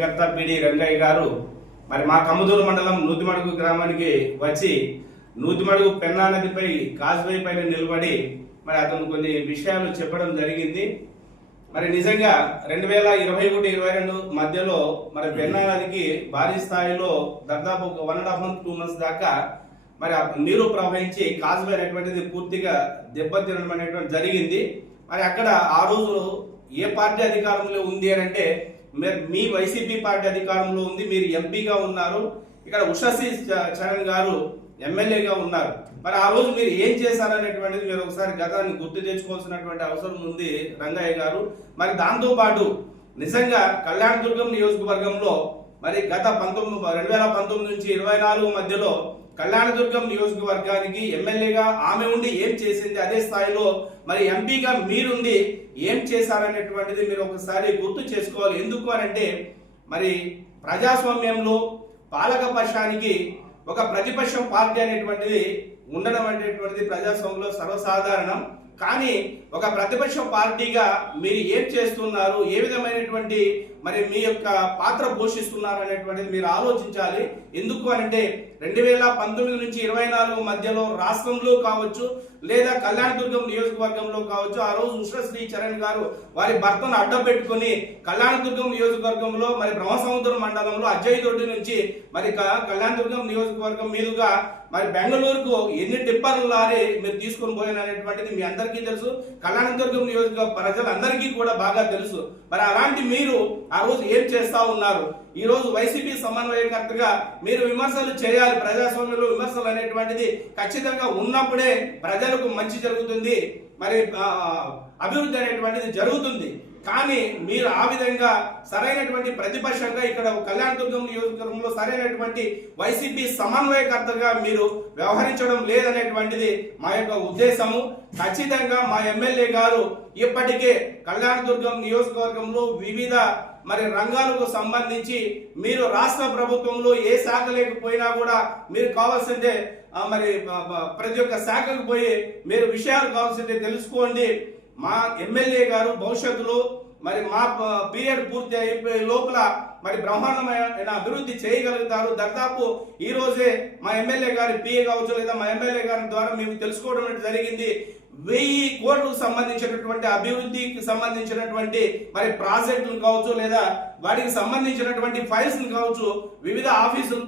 కార్యకర్త పిడి రంగయ్య గారు మరి మా కమ్మదూరు మండలం నూతిమడుగు గ్రామానికి వచ్చి నూతిమడుగు పెన్నా నదిపై కాజ్వే పైన నిలబడి మరి అతను కొన్ని విషయాలు చెప్పడం జరిగింది. మరి నిజంగా రెండు వేల ఇరవై ఒకటి ఇరవై రెండు మధ్యలో మరి పెన్నా నదికి భారీ స్థాయిలో దాదాపు ఒక one and half month two months దాకా మరి నీరు ప్రవహించి కాజ్వే అనేటువంటిది పూర్తిగా దెబ్బతినడం అనేటువంటి జరిగింది. మరి అక్కడ ఆ రోజు ఏ పార్టీ అధికారంలో ఉంది అని అంటే మీ వైసీపీ పార్టీ అధికారంలో ఉంది మీరు ఎంపీగా ఉన్నారు. ఇక్కడ ఉషశ్రీ చరణ్ గారు ఎమ్మెల్యేగా ఉన్నారు. మరి ఆ రోజు మీరు ఏం చేశారనేటువంటిది మీరు ఒకసారి గతాన్ని గుర్తు తెచ్చుకోవాల్సినటువంటి అవసరం ఉంది రంగయ్య గారు. మరి దాంతోపాటు నిజంగా నిజంగా కళ్యాణదుర్గం నియోజకవర్గంలో మరి గత పంతొమ్మిది రెండు వేల పంతొమ్మిది నుంచి ఇరవై నాలుగు మధ్యలో కళ్యాణదుర్గం నియోజకవర్గానికి ఎమ్మెల్యేగా ఆమె ఉండి ఏం చేసింది? అదే స్థాయిలో మరి ఎంపీగా మీరుండి ఏం చేశారనేటువంటిది మీరు ఒకసారి గుర్తు చేసుకోవాలి. ఎందుకు అనంటే మరి ప్రజాస్వామ్యంలో పాలక పక్షానికి ఒక ప్రతిపక్షం పార్టీ అనేటువంటిది ఉండడం అనేటువంటిది ప్రజాస్వామ్యంలో సర్వసాధారణం. కానీ ఒక ప్రతిపక్ష పార్టీగా మీరు ఏం చేస్తున్నారు? ఏ విధమైనటువంటి మరి మీ యొక్క పాత్ర పోషిస్తున్నారు అనేటువంటిది మీరు ఆలోచించాలి. ఎందుకు అంటే రెండు వేల పంతొమ్మిది నుంచి ఇరవై నాలుగు మధ్యలో రాష్ట్రంలో కావచ్చు లేదా కళ్యాణదుర్గం నియోజకవర్గంలో కావచ్చు ఆ రోజు ఉష్ణశ్రీ చరణ్ గారు వారి భర్తను అడ్డం పెట్టుకుని కళ్యాణదుర్గం నియోజకవర్గంలో మరి బ్రహ్మసముద్రం మండలంలో అజయ్ దొడ్డి నుంచి మరి క- కళ్యాణదుర్గం నియోజకవర్గం మీదుగా మరి బెంగళూరుకు ఎన్ని టిప్పర్లు లారీ మీరు తీసుకొని పోయాను అనేటువంటిది మీ అందరికీ తెలుసు. కళ్యాణదుర్గం నియోజక ప్రజలందరికీ కూడా బాగా తెలుసు. మరి అలాంటి మీరు ఆ రోజు ఏం చేస్తా ఉన్నారు? ఈ రోజు వైసీపీ సమన్వయకర్తగా మీరు విమర్శలు చేయాలి ప్రజాస్వామ్యంలో విమర్శలు అనేటువంటిది ఖచ్చితంగా ఉన్నప్పుడే ప్రజలకు మంచి జరుగుతుంది. మరి అభివృద్ధి అనేటువంటిది జరుగుతుంది. కానీ మీరు ఆ విధంగా సరైనటువంటి ప్రతిపక్షంగా ఇక్కడ కళ్యాణదుర్గం నియోజకవర్గంలో సరైనటువంటి వైసీపీ సమన్వయకర్తగా మీరు వ్యవహరించడం లేదనేటువంటిది మా యొక్క ఉద్దేశము. ఖచ్చితంగా మా ఎమ్మెల్యే గారు ఇప్పటికే కళ్యాణదుర్గం నియోజకవర్గంలో వివిధ మరి రంగాలకు సంబంధించి మీరు రాష్ట్ర ప్రభుత్వంలో ఏ శాఖ లేకపోయినా కూడా మీరు కావాల్సిందే మరి ప్రతి ఒక్క శాఖకు పోయి మీరు విషయాలు కావాల్సిందే తెలుసుకోండి. మా ఎమ్మెల్యే గారు భవిష్యత్తులో మరి మా పీరియడ్ పూర్తి అయిపోయే లోపల మరి బ్రహ్మాండమైన అభివృద్ధి చేయగలుగుతారు. దాదాపు ఈ రోజే మా ఎమ్మెల్యే గారి పిఏ కావచ్చు లేదా మా ఎమ్మెల్యే గారి ద్వారా మేము తెలుసుకోవడం అనేది జరిగింది. వెయ్యి కోట్లకు సంబంధించినటువంటి అభివృద్ధికి సంబంధించినటువంటి మరి ప్రాజెక్టులు కావచ్చు లేదా వాటికి సంబంధించినటువంటి ఫైల్స్ కావచ్చు వివిధ ఆఫీసులు